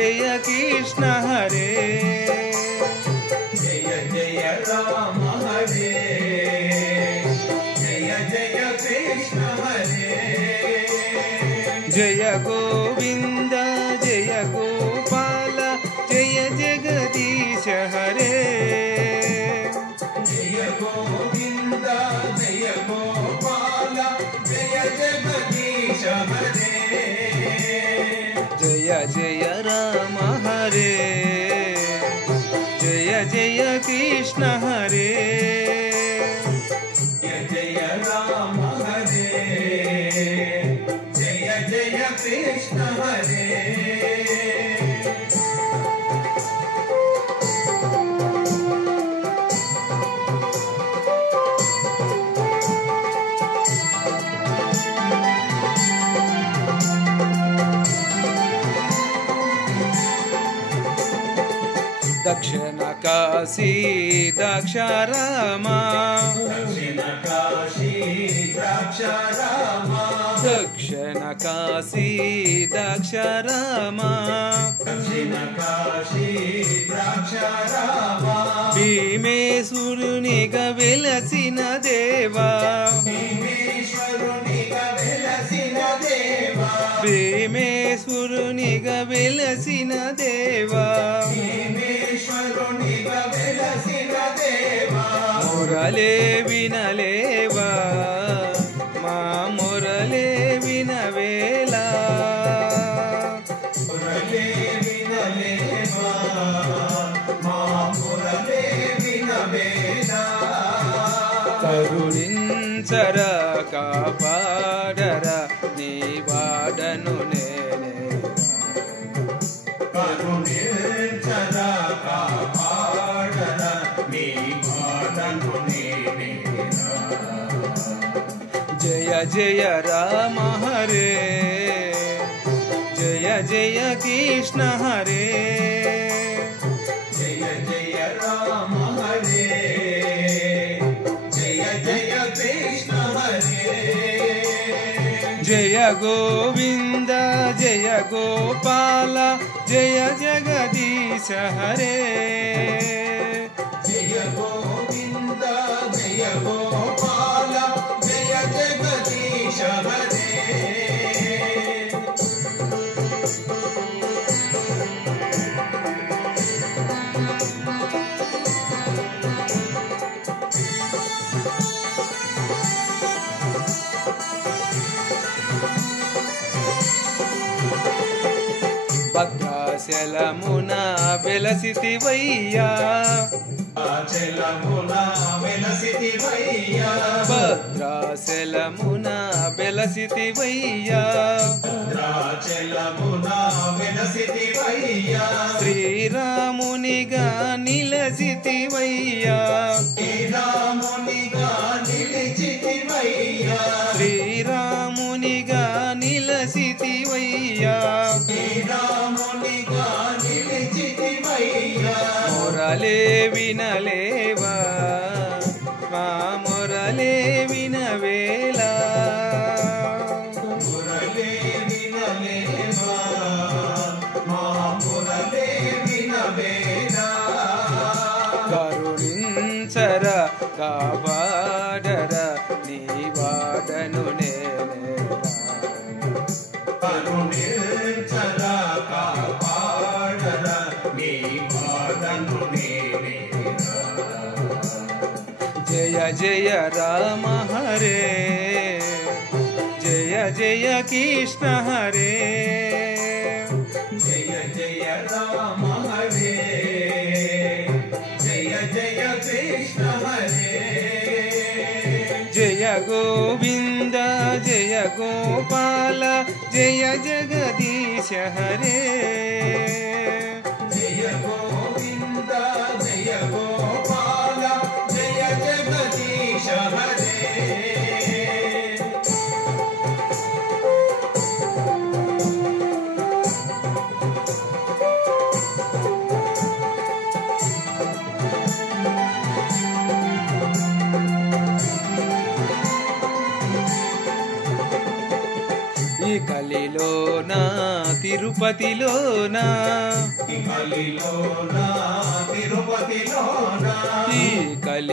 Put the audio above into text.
जय कृष्ण हरे जय जय राम हरे जय जय कृष्ण हरे जय गोविंद जय गोपाल जय जगदीश हरे जय गोविंद जय गोपाल जय जगदीश हरे जय जय राम हरे जय जय कृष्ण हरे जय जय राम हरे जय जय कृष्ण हरे दक्षिण काशी द्राक्षारामा दक्षिण काशी द्राक्षारामा दक्षिण काशी द्राक्षारामा दक्षिण काशी द्राक्षारामा భీమేశ్వరునిగా వెలసిన దేవా భీమేశ్వరునిగా వెలసిన దేవా భీమేశ్వరునిగా వెలసిన దేవా భీమేశ్వరునిగా వెలసిన దేవా మురళే వినలేవా మా మురళే వినవేలా మురళే వినలేవా మా మురళే వినవేలా కరుణించరా కాపాడరా నీ వాడను నేనే కరుణించరా కాపాడరా నీ వాడను నేనేరా జయ జయ రామ హరే జయ జయ కృష్ణ హరే జయ జయ రామ హరే జయ జయ కృష్ణ హరే జయ గోవింద జయ గోపాల జయ జగదీశ హరే జయ గోవింద జయ గోపాల జయ జగదీశ హరే భద్రాచలమున వెలసితివయ్యా భద్రాచలమున వెలసితివయ్యా భద్రాచలమున వెలసితివయ్యా భద్రాచలమున వెలసితివయ్యా శ్రీరామునిగా నిలసితివయ్యా శ్రీరామునిగా నిలిచితివయ్యా శ్రీరామునిగా నిలసితివయ్యా శ్రీరామునిగా నిలిచితివయ్యా మురళే వినలేవా మా మురళే వినవేలా మురళే వినలేవా మా మురళే వినవేలా కరుణించరా కాపాడరా నీ వాడను నేనేలా కరుణించరా కాపాడరా నీ వాడను నేనేరా జయ జయ రామ హరే జయ జయ కృష్ణ హరే జయ జయ రామ హరే జయ జయ కృష్ణ హరే జయ గోవింద జయ గోపాల జయ జగదీశ హరే జయ గోవింద జయ గోపాల జయ జగదీశ హరే ఈ కలిలోనా తిరుపతిలోనా ఈ కలిలోనా తిరుపతిలోనా ఈ కలి